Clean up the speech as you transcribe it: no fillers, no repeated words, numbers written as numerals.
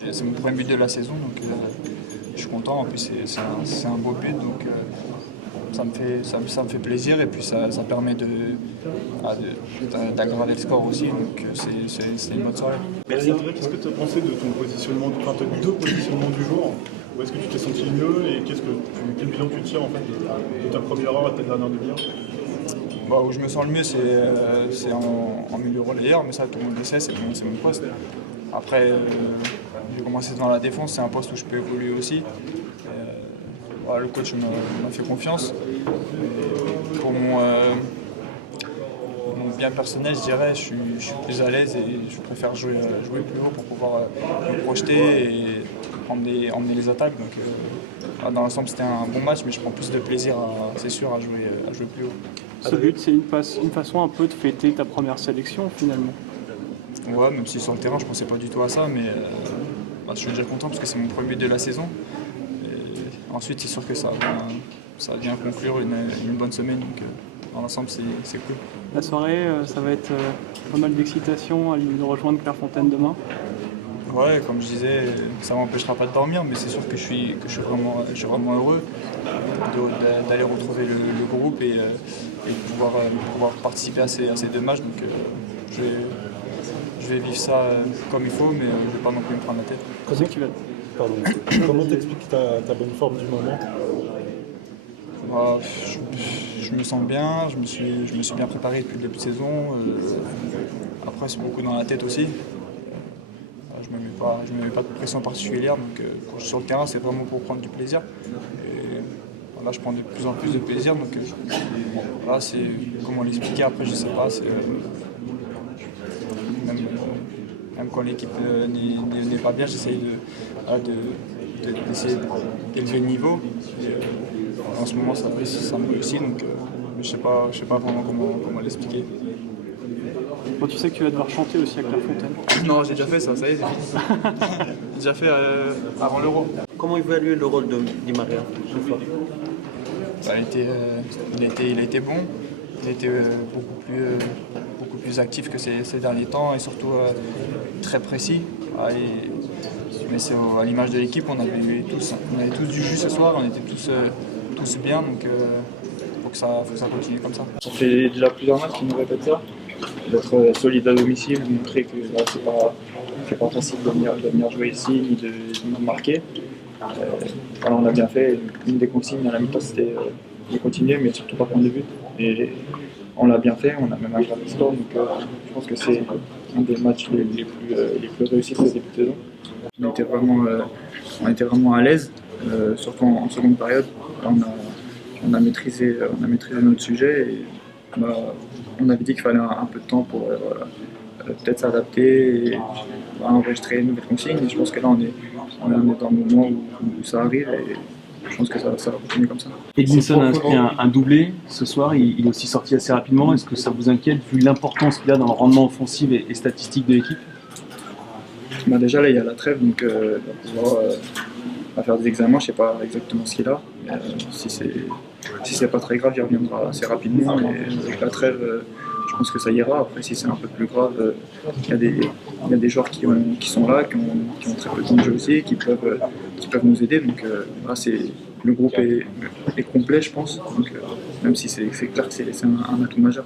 C'est mon premier but de la saison, donc je suis content. En plus, c'est un beau but, donc ça me fait plaisir et puis ça permet d'aggraver le score aussi. Donc c'est une bonne soirée. Merci. Qu'est-ce que tu as pensé de ton positionnement, enfin, tu as deux positionnements du jour. Où est-ce que tu t'es senti mieux et quel bilan tu tires en fait de ta première heure à ta dernière demi-heure? Bah, où je me sens le mieux, c'est en milieu relayeur, mais ça tout le monde le sait, c'est mon poste. Après, j'ai commencé dans la défense, c'est un poste où je peux évoluer aussi. Voilà, le coach m'a fait confiance. Et pour mon bien personnel, je dirais, je suis plus à l'aise et je préfère jouer plus haut pour pouvoir me projeter et emmener les attaques. Donc, dans l'ensemble, c'était un bon match, mais je prends plus de plaisir, c'est sûr, à jouer plus haut. Ce but, c'est une façon un peu de fêter ta première sélection finalement. Ouais, même si sur le terrain, je pensais pas du tout à ça, mais je suis déjà content parce que c'est mon premier but de la saison. Et ensuite, c'est sûr que ça vient conclure une bonne semaine, donc dans l'ensemble, c'est cool. La soirée, ça va être pas mal d'excitation à l'idée de rejoindre Clairefontaine demain. Ouais, comme je disais, ça m'empêchera pas de dormir, mais c'est sûr que je suis vraiment heureux d'aller retrouver le groupe et de pouvoir participer à ces deux matchs. Donc je vais vivre ça comme il faut, mais je ne vais pas non plus me prendre la tête. Comment t'expliques ta bonne forme du moment? Bah, je me sens bien, je me suis bien préparé depuis le début de saison. Après, c'est beaucoup dans la tête aussi. Je ne me mets pas de pression particulière, donc quand je suis sur le terrain, c'est vraiment pour prendre du plaisir. Et là, je prends de plus en plus de plaisir, donc voilà, c'est comment l'expliquer après, je sais pas. Même quand l'équipe n'est pas bien, j'essaye d'essayer d'élever le niveau. Et, en ce moment, ça me réussit, donc je sais pas vraiment comment l'expliquer. Bon, tu sais que tu vas devoir chanter aussi à Clairefontaine. Non, j'ai déjà fait ça y est, c'est fini. J'ai déjà fait avant l'Euro. Comment évaluer le rôle de Di Maria ce soir? Bah, il a été bon, il a été beaucoup plus actif que ces derniers temps et surtout très précis. Mais c'est à l'image de l'équipe, on avait tous du jus ce soir, on était tous bien, donc faut que ça continue comme ça. Ça fait déjà plusieurs matchs qui nous répètent ça, d'être solide à domicile, de montrer que c'est pas facile de venir jouer ici ni de marquer. Voilà, on a bien fait. Une des consignes à la mi-temps, c'était de continuer, mais surtout pas prendre de but. Et on l'a bien fait, on a même aggravé le score. Donc je pense que c'est un des matchs les plus réussis de ce début de saison. On était vraiment à l'aise, surtout en seconde période. On a maîtrisé notre sujet. Et, on avait dit qu'il fallait un peu de temps pour peut-être s'adapter et enregistrer une nouvelle consigne. Et je pense que là, on est dans le moment où ça arrive et je pense que ça va continuer comme ça. Edinson a inscrit un doublé ce soir, il est aussi sorti assez rapidement. Est-ce que ça vous inquiète vu l'importance qu'il a dans le rendement offensif et statistique de l'équipe? Déjà là, il y a la trêve, donc il va pouvoir faire des examens. Je ne sais pas exactement ce qu'il a. Mais, si c'est pas très grave, il reviendra assez rapidement. Et avec la trêve, je pense que ça ira. Après, si c'est un peu plus grave, il y a des joueurs qui sont là, qui ont très peu de temps de jeu aussi, qui peuvent nous aider. Donc là, le groupe est complet, je pense. Donc, même si c'est clair que c'est un atout majeur.